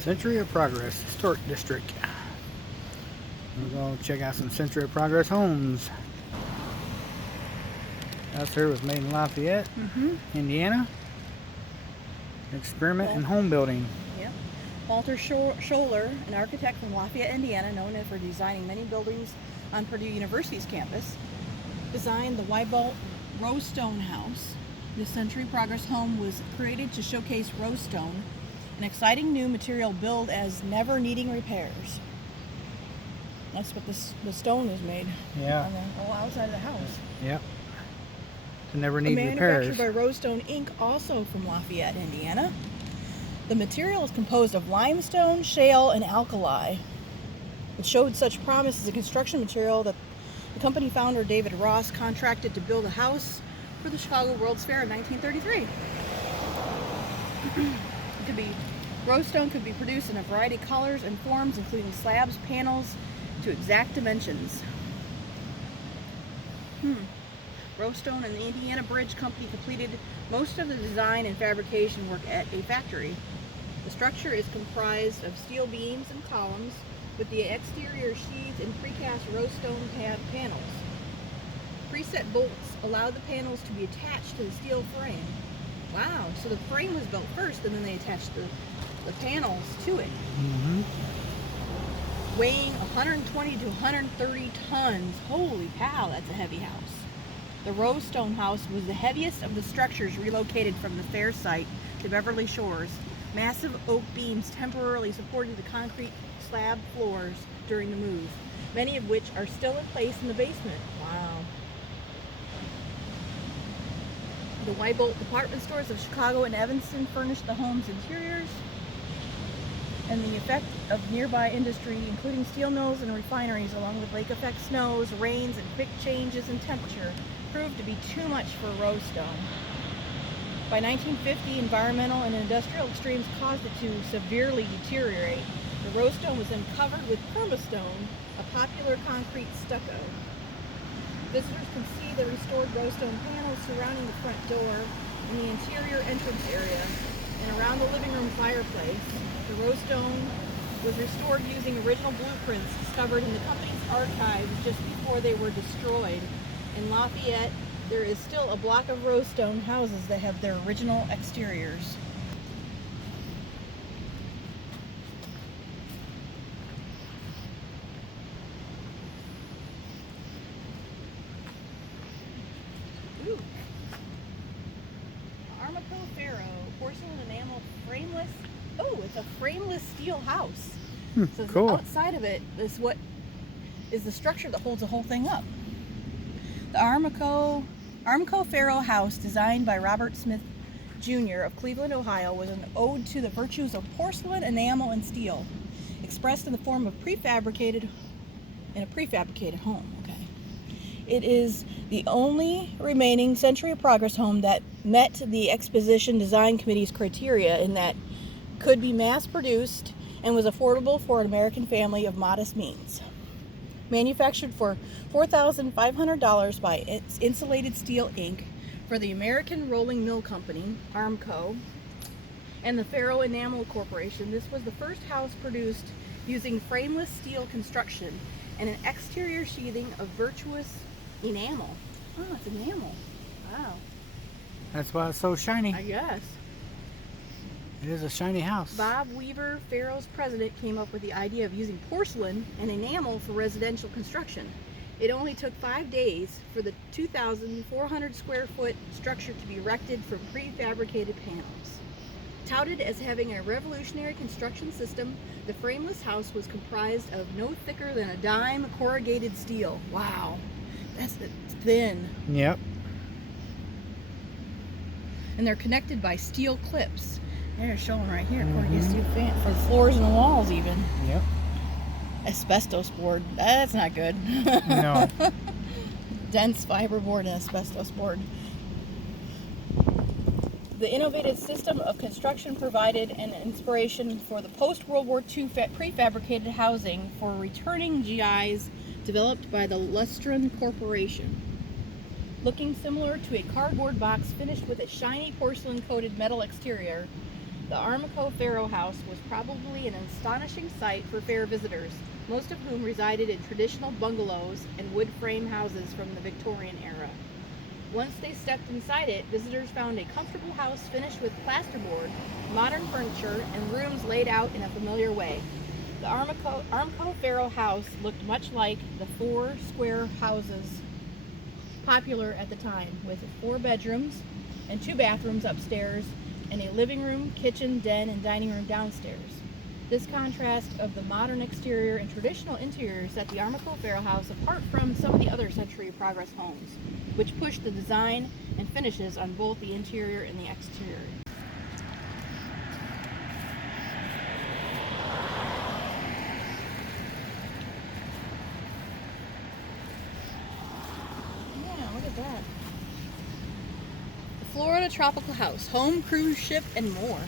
Century of Progress Historic District. We're going to check out some Century of Progress homes. House here was made in Lafayette, Indiana. Experiment in home building. Yep. Walter Scholler, an architect from Lafayette, Indiana, known for designing many buildings on Purdue University's campus, designed the Weibolt Rostone house. This Century Progress home was created to showcase rostone, an exciting new material billed as never needing repairs. That's what the stone is made on the whole outside of the house. Yep. To never need repairs. Manufactured by Rostone Inc., also from Lafayette, Indiana. The material is composed of limestone, shale, and alkali. It showed such promise as a construction material that the company founder David Ross contracted to build a house for the Chicago World's Fair in 1933. Rostone could be produced in a variety of colors and forms, including slabs, panels, to exact dimensions. Rostone and the Indiana Bridge Company completed most of the design and fabrication work at a factory. The structure is comprised of steel beams and columns, with the exterior sheathed in precast Rostone panels. Preset bolts allow the panels to be attached to the steel frame. Wow, so the frame was built first and then they attached the panels to it. Weighing 120 to 130 tons. Holy cow, that's a heavy house. The Rostone house was the heaviest of the structures relocated from the fair site to Beverly Shores. Massive oak beams temporarily supported the concrete slab floors during the move, many of which are still in place in the basement. Wow. The Weibolt department stores of Chicago and Evanston furnished the home's interiors, and the effect of nearby industry, including steel mills and refineries, along with lake effect snows, rains, and quick changes in temperature, proved to be too much for Rostone. By 1950, environmental and industrial extremes caused it to severely deteriorate. The Rostone was then covered with permastone, a popular concrete stucco. Visitors can see the restored Rostone panels surrounding the front door in the interior entrance area and around the living room fireplace. The Rostone was restored using original blueprints discovered in the company's archives just before they were destroyed. In Lafayette, there is still a block of Rostone houses that have their original exteriors. Ooh. Armco Ferro, porcelain enamel frameless. Oh, it's a frameless steel house. So cool. Outside of it is what is the structure that holds the whole thing up. The Armco Ferro house, designed by Robert Smith Jr. of Cleveland, Ohio, was an ode to the virtues of porcelain, enamel, and steel, expressed in the form of prefabricated home. Okay, it is the only remaining Century of Progress home that met the Exposition Design Committee's criteria in that could be mass-produced and was affordable for an American family of modest means. Manufactured for $4,500 by Insulated Steel Inc. for the American Rolling Mill Company, Armco, and the Ferro Enamel Corporation, this was the first house produced using frameless steel construction and an exterior sheathing of virtuous enamel. Oh, it's enamel. Wow. That's why it's so shiny. I guess. It is a shiny house. Bob Weaver, Ferro's president, came up with the idea of using porcelain and enamel for residential construction. It only took 5 days for the 2,400 square foot structure to be erected from prefabricated panels. Touted as having a revolutionary construction system, the frameless house was comprised of no thicker than a dime corrugated steel. Wow, that's thin. Yep. And they're connected by steel clips. They're showing right here, corrugated steel fan for the floors and the walls even. Yep. Asbestos board. That's not good. No. Dense fiberboard and asbestos board. The innovative system of construction provided an inspiration for the post-World War II prefabricated housing for returning GIs developed by the Lustron Corporation. Looking similar to a cardboard box finished with a shiny porcelain-coated metal exterior, The Armco Ferro house was probably an astonishing sight for fair visitors, most of whom resided in traditional bungalows and wood frame houses from the Victorian era. Once they stepped inside it, visitors found a comfortable house finished with plasterboard, modern furniture, and rooms laid out in a familiar way. The Armco Ferro house looked much like the 4 square houses popular at the time, with 4 bedrooms and 2 bathrooms upstairs and a living room, kitchen, den, and dining room downstairs. This contrast of the modern exterior and traditional interior set the Armco Ferro house apart from some of the other Century of Progress homes, which pushed the design and finishes on both the interior and the exterior. Yeah, look at that. The Florida Tropical House, home, cruise ship, and more.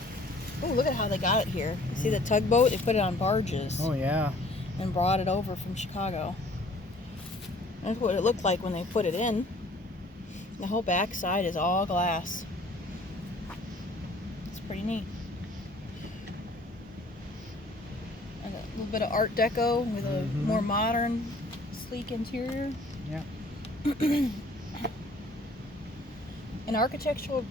Oh, look at how they got it here. You see the tugboat? They put it on barges. Oh, yeah. And brought it over from Chicago. That's what it looked like when they put it in. The whole back side is all glass. It's pretty neat. And a little bit of Art Deco with a more modern, sleek interior. Yeah. An architectural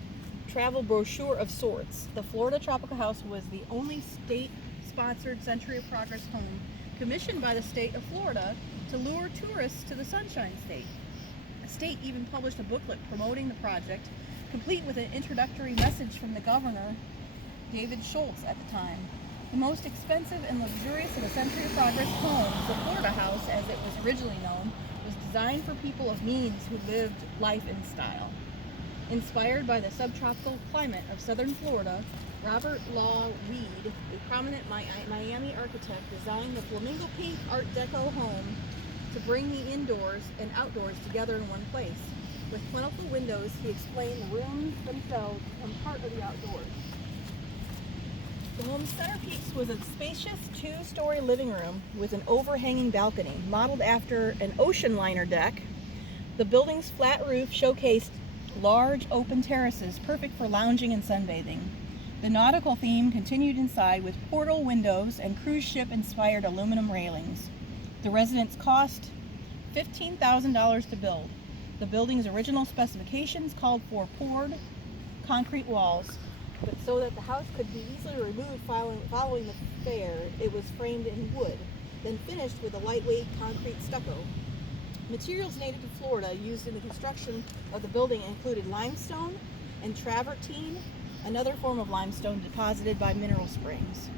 travel brochure of sorts. The Florida Tropical House was the only state-sponsored Century of Progress home commissioned by the state of Florida to lure tourists to the Sunshine State. The state even published a booklet promoting the project, complete with an introductory message from the governor, David Schultz, at the time. The most expensive and luxurious of the Century of Progress homes, the Florida House, as it was originally known, was designed for people of means who lived life in style. Inspired by the subtropical climate of southern Florida, Robert Law Weed, a prominent Miami architect, designed the flamingo pink Art Deco home to bring the indoors and outdoors together in one place. With plentiful windows, he explained the rooms themselves become part of the outdoors. The home's centerpiece was a spacious 2-story living room with an overhanging balcony, modeled after an ocean liner deck. The building's flat roof showcased large open terraces perfect for lounging and sunbathing. The nautical theme continued inside with portal windows and cruise ship inspired aluminum railings. The residence cost $15,000 to build. The building's original specifications called for poured concrete walls, but so that the house could be easily removed following the fair, it was framed in wood, then finished with a lightweight concrete stucco. Materials native to Florida used in the construction of the building included limestone and travertine, another form of limestone deposited by mineral springs.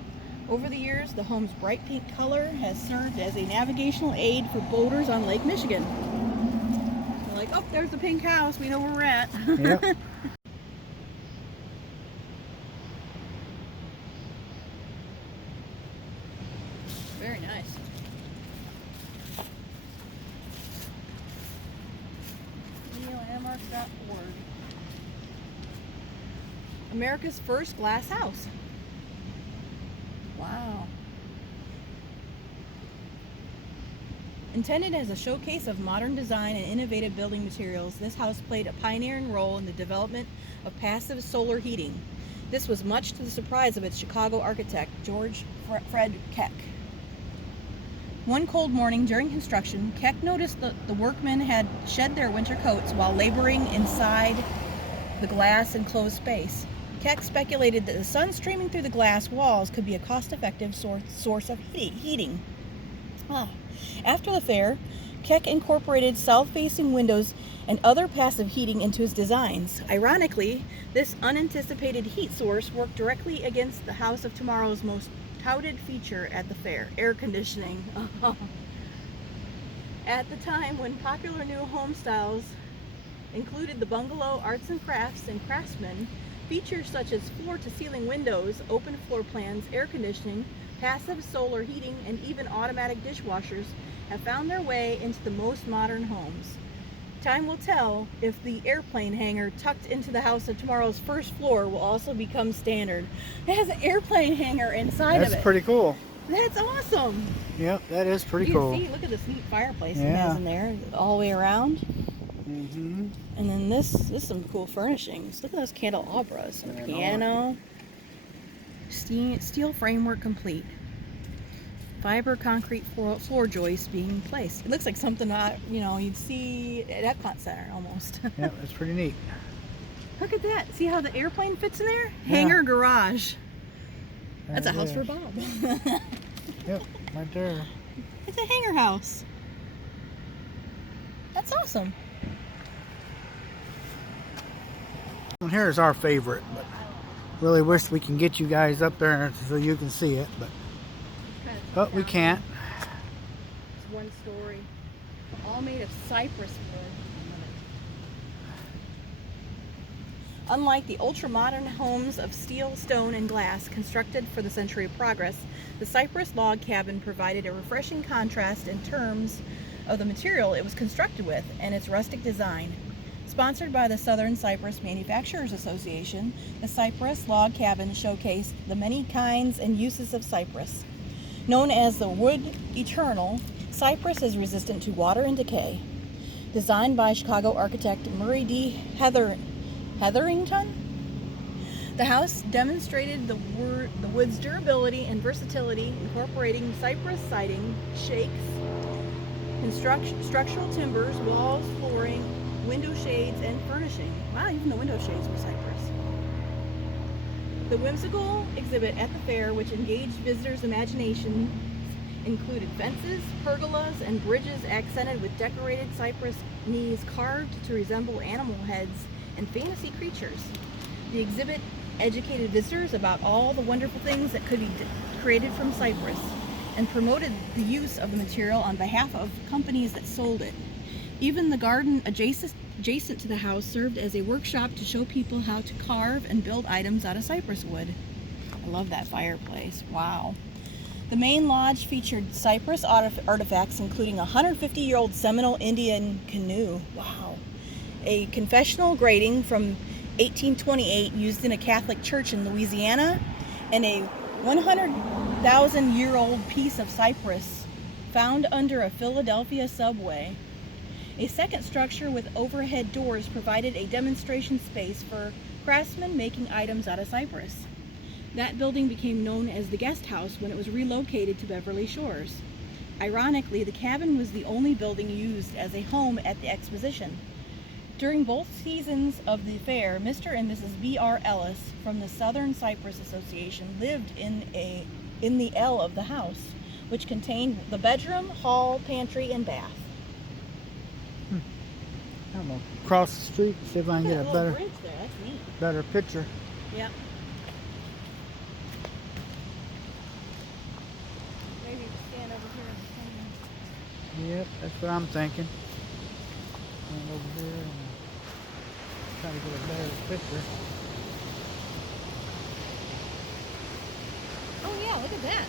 Over the years, the home's bright pink color has served as a navigational aid for boaters on Lake Michigan. They're like, oh, there's the pink house, we know where we're at. Yep. Very nice. NeilAmark.org. America's first glass house. Wow. Intended as a showcase of modern design and innovative building materials, this house played a pioneering role in the development of passive solar heating. This was much to the surprise of its Chicago architect, George Fred Keck. One cold morning during construction, Keck noticed that the workmen had shed their winter coats while laboring inside the glass-enclosed space. Keck speculated that the sun streaming through the glass walls could be a cost-effective source of heating. After the fair, Keck incorporated south-facing windows and other passive heating into his designs. Ironically, this unanticipated heat source worked directly against the House of Tomorrow's most touted feature at the fair, air conditioning. At the time when popular new home styles included the bungalow, arts and crafts, and craftsmen, features such as floor-to-ceiling windows, open floor plans, air conditioning, passive solar heating, and even automatic dishwashers have found their way into the most modern homes. Time will tell if the airplane hangar tucked into the House of Tomorrow's first floor will also become standard. It has an airplane hangar inside of it. That's pretty cool. That's awesome. Yep, that is pretty You cool. can see, look at this neat fireplace it has in there, all the way around. Mm-hmm. And then this is some cool furnishings. Look at those candelabras, and a piano. steel framework complete. Fiber concrete floor joists being placed. It looks like something you'd see at Epcot Center almost. Yeah, it's pretty neat. Look at that. See how the airplane fits in there? Yeah. Hangar garage. That's a There it house for is. Bob. Yep, right there. It's a hangar house. That's awesome. Well, here's our favorite, but really wish we can get you guys up there so you can see it, but we can't. It's one story. All made of cypress wood. Unlike the ultra-modern homes of steel, stone, and glass constructed for the century of progress, the Cypress log cabin provided a refreshing contrast in terms of the material it was constructed with and its rustic design. Sponsored by the Southern Cypress Manufacturers Association, the Cypress log cabin showcased the many kinds and uses of cypress. Known as the wood eternal, cypress is resistant to water and decay. Designed by Chicago architect Murray D. Hetherington, the house demonstrated the wood's durability and versatility, incorporating cypress siding, shakes, structural timbers, walls, flooring, window shades, and furnishing. Wow, even the window shades were cypress. The whimsical exhibit at the fair, which engaged visitors' imagination, included fences, pergolas, and bridges accented with decorated cypress knees carved to resemble animal heads and fantasy creatures. The exhibit educated visitors about all the wonderful things that could be created from cypress and promoted the use of the material on behalf of companies that sold it. Even the garden adjacent to the house served as a workshop to show people how to carve and build items out of cypress wood. I love that fireplace. Wow. The main lodge featured cypress artifacts, including a 150-year-old Seminole Indian canoe. Wow. A confessional grating from 1828 used in a Catholic church in Louisiana, and a 100,000-year-old piece of cypress found under a Philadelphia subway. A second structure with overhead doors provided a demonstration space for craftsmen making items out of cypress. That building became known as the Guest House when it was relocated to Beverly Shores. Ironically, the cabin was the only building used as a home at the exposition. During both seasons of the fair, Mr. and Mrs. B.R. Ellis from the Southern Cypress Association lived in the L of the house, which contained the bedroom, hall, pantry, and bath. I'm gonna cross the street and see if I can get a better bridge there. That's neat. better picture. Yep. Maybe stand over here. Yep, that's what I'm thinking. Stand over here and try to get a better picture. Oh yeah, look at that.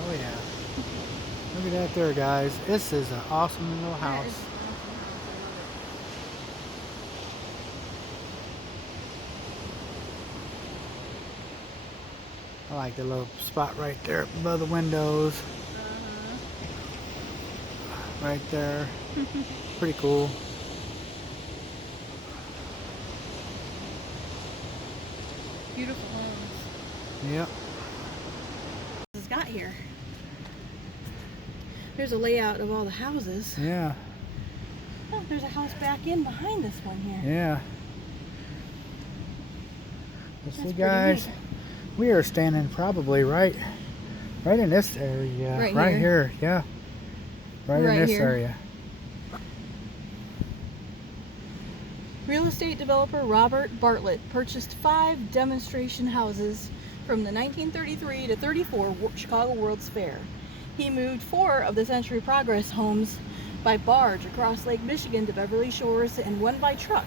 Oh yeah. Look at that there, guys. This is an awesome little house. I like the little spot right there above the windows. Right there. Pretty cool. Beautiful homes. Yep. This has got here. There's a layout of all the houses. Yeah. Oh, there's a house back in behind this one here. Yeah. That's See, pretty guys, neat. we are standing probably right in this area. Right here. Yeah. Right in this here. area. Real estate developer Robert Bartlett purchased 5 demonstration houses from the 1933 to 34 Chicago World's Fair. He moved 4 of the Century Progress homes by barge across Lake Michigan to Beverly Shores and 1 by truck.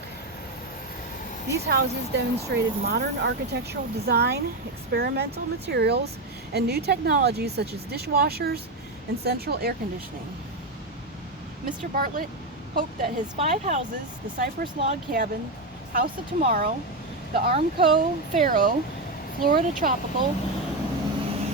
These houses demonstrated modern architectural design, experimental materials, and new technologies such as dishwashers and central air conditioning. Mr. Bartlett hoped that his 5 houses, the Cypress Log Cabin, House of Tomorrow, the Armco Ferro, Florida Tropical,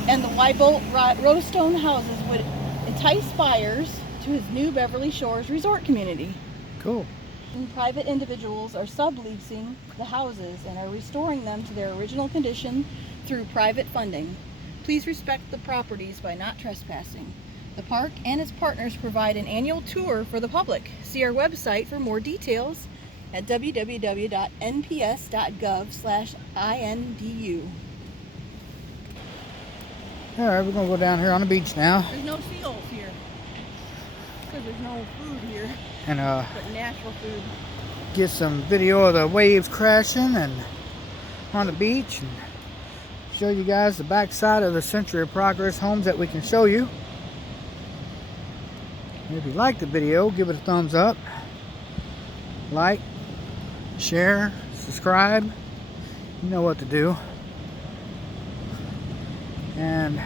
and the Weibolt rostone houses would entice buyers to his new Beverly Shores resort community. Cool. And private individuals are subleasing the houses and are restoring them to their original condition through private funding. Please respect the properties by not trespassing. The park and its partners provide an annual tour for the public. See our website for more details at www.nps.gov/indu. All right, we're gonna go down here on the beach now, There's no seals here because there's no food here, and but natural food. get some video of the waves crashing and on the beach, and show you guys the back side of the Century of Progress homes that we can show you. If you like the video, give it a thumbs up, like, share, subscribe. You know what to do. And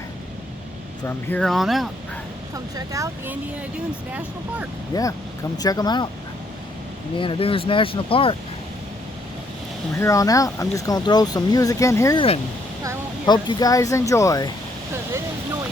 from here on out, Come check out the Indiana Dunes National Park. yeah, come check them out. Indiana Dunes National Park. From here on out, I'm just going to throw some music in here and I won't hear hope you guys enjoy. because it is noisy.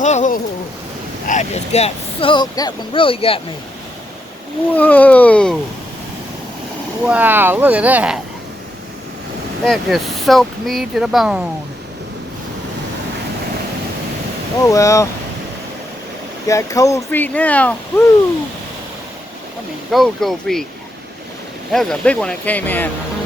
Whoa! I just got soaked. That one really got me. Whoa! Wow, look at that. That just soaked me to the bone. Oh well. Got cold feet now. Woo! I mean, cold feet. That was a big one that came in.